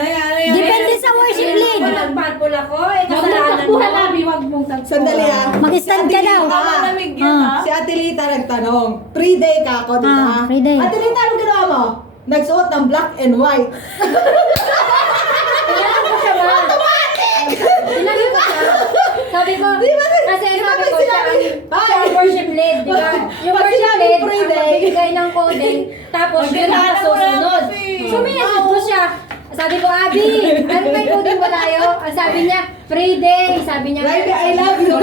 Depende sa worship lead. Nagpapul ako, eh, kasalanan mo. Wag mong tagpuan. Sandali ah. Mag-stand ka daw. Malamig yun, ha? Si Ate Lita nagtanong, pre-day ka ako, di ba? Pre-day. Ate Lita, anong ginawa mo? Nagsuot ng black and white. Tinanong ko siya ba? Tinanong ko siya. Sabi ko, kasi sabi ko siya ang worship lead, di ba? Yung Pag worship sinabi lead, ang pre-day. magbibigay ng coding, tapos yun ang susunod. Suminasod ko siya. Sabi ko, Abby, ano may coding mo tayo? Ang sabi niya, pre-day. Sabi niya, Baby, I love you.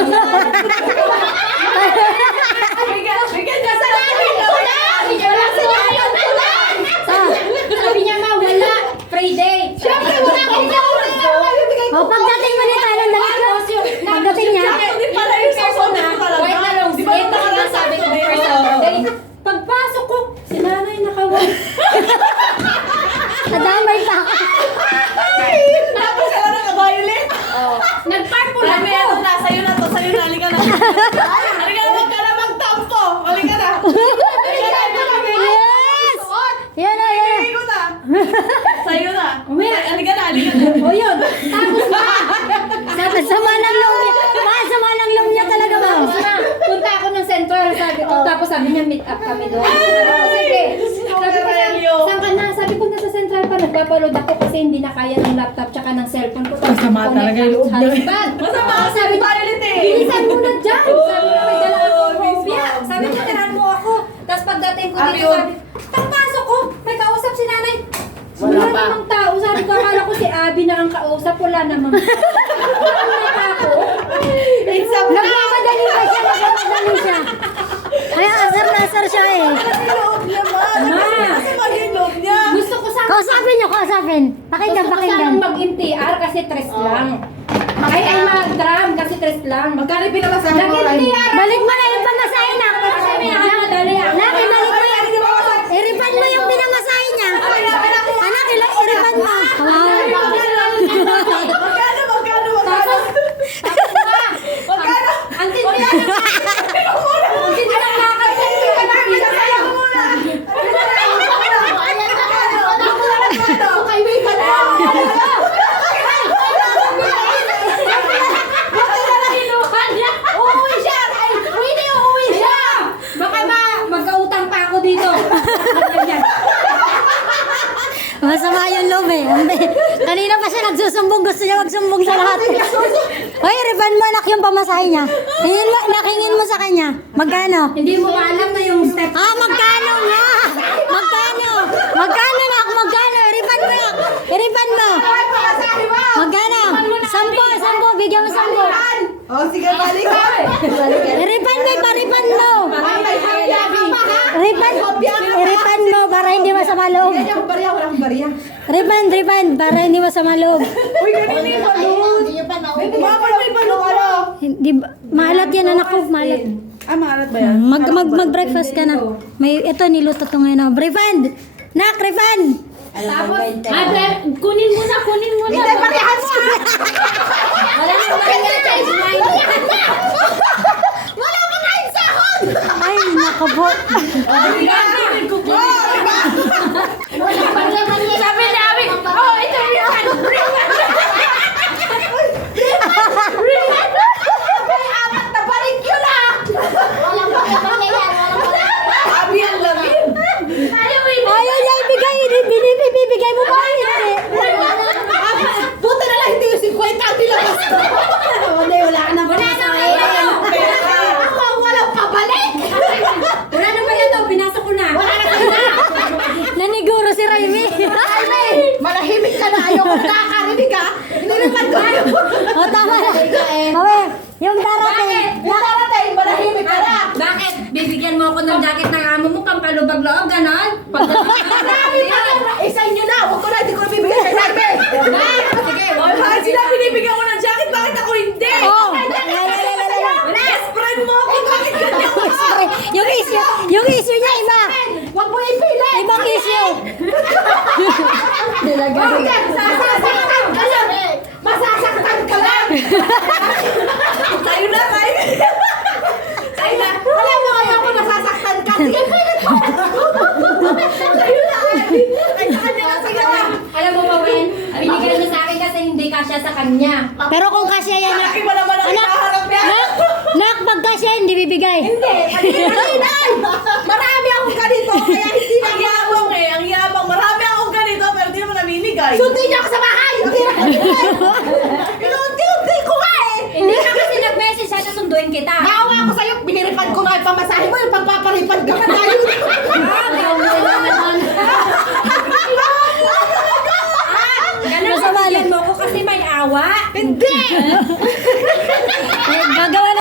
Bigyan ka sa namin! Sabi niya, ma, wala. Pre-day. Siyempre, wala ko. O, pagdating mo nito, anong damit mo? Pagdating niya. Hindi pala yung susunod talaga. White na long sleeve. Tapos sabi ko, first Saturday. Pagpasok ko, si nanay naka-white. Nadamay pa ako. Tapos ka na naka-violet. Nag-purple Sabi, ako. ano na, sa'yo na to, sa'yo na, halika na. Halika na, wag ka na magtampo. Halika na. Halika na, Yes! Yan na, yan. Halika ko na. Sa'yo na. Halika na, halika na. O yun. Tapos na. Sama ng loob niya. Sama ng loob niya talaga ba? Tapos na. Punta ako ng Central. Sabi ko, tapos sabi niya, meet up kami doon. Sabi ko, sige. Sabi ko, saan ka na? Sabi ko, nasa Central pa. Nagpapaload ako kasi hindi na kaya ng laptop tsaka ng cellphone ko. Tapos Masama talaga yung loob niya. husband. Masama Tapos kasi sabi ko, violet eh. bilisan mo na dyan. Sabi ko, may dala akong mismo. kopya. Sabi ko, tirahan mo ako. Tapos pagdating ko Abi, dito, yun. sabi, pagpasok ko, may kausap si nanay. Wala Wala pa. namang tao. Sabi ko, akala ko si Abby na ang kausap. Wala namang wala pa ako. It's a Nagmamadali pa siya, nagmamadali siya. Kaya asar na asar siya eh. loob niya, man. Ma. Kasi maging loob niya. Gusto ko sana Kausapin niyo, kausapin. Pakinggan, Gusto ko pakinggan. sanang mag-MTR kasi tres lang. Ay, mag-drum kasi tres lang. Magkano pinamasahe mo, Ryan? Nag-MTR. Balik mo na yung pamasahe na. Kasi may madali ako. Laki, balik mo yung... Iripan mo yung pinamasahe niya. Anak, iripan mo. Magkano? Tapos na. Ang tindi na. Ang tindi na lakad ko. Uuwi siya! Ay, hindi uuwi siya! Baka magkautang pa ako dito. Masama yung loob eh. Kanina pa siya nagsusumbong. Gusto niya magsumbong sa lahat. Hoy, iripan mo anak yung pamasahe niya. Nakingin mo sa kanya. Magkano? Hindi mo pa alam na yung step. Magkano nga? Magkano? Magkano na? Magkano? Iripan mo yan. Iripan mo. Magkano? 10. Bigyan mo 10. Oh, sige, balik. Iripan mo, paripan mo. Iripan mo para hindi masama loob. Wala akong bariya, wala akong bariya. Ripan, para hindi masama loob. Uy, ganun yung balon. Mama, may balon, ano? Hindi, maalat yan anak ko, maalat. Maalat ba yan? Mag-breakfast ka na. May, ito niluto to ngayon. Refund! Nak, refund! Tapos, kunin mo na. Hindi, bariyahan mo! Wala nang maringan sa ismail. Ay, nakabo. Sabi ni Abi, ito yung apat na balik yun ah! Abi, ang lamig. Ayaw niya ibigay. Binibigay mo ba? Hindi. Buti na lang hindi yung 50 ang nilabas ko. Hindi, wala na. Wala na kayo! Ako ang walang pabalik. Wala na kayo to, pinasok ko na. Wala na kayo na! Naniguro si Raimi. Malahimik ka na. Ayaw ko nakakarinig ka. Nilipan ko yun. O, tama na. Mawe, yung darating. Yung darating, malahimik ka na. Bakit? Bibigyan mo ako ng jacket ng amo mo, pampalubag loob, ganon? Marami pa yan. Isa inyo na. Huwag ko na, hindi ko na bibigay kay Raimi. Sige, Bakit sila binibigyan ko ng jacket? Bakit ako hindi? Oh. Best friend mo ako. Bakit ganyan ko? Yung issue niya iba. Huwag mo ipili. Ibang issue. Sasaktan ka lang. Masasaktan ka lang. Tayo na, tayo. Wala mo kaya ako nasasaktan ka. Sige, pilit mo. Sa'yo na. kasya sa kanya. Pero kung kasya yan, nak, Laki mo naman ang hinaharap yan. nak, pag kasya, hindi bibigay. Hindi, paninay! Marami akong ganito, kaya hindi na Ang yabang eh, ang yabang. Marami akong ganito, pero di naman namimigay. Sundin niyo ako sa bahay! Hindi na Unti-unti ko nga eh! Hindi ka kasi nag-message sana sunduin kita. Naawa ako sa'yo, biniripad ko nga yung pamasahe mo, yung pagpaparipad ka na.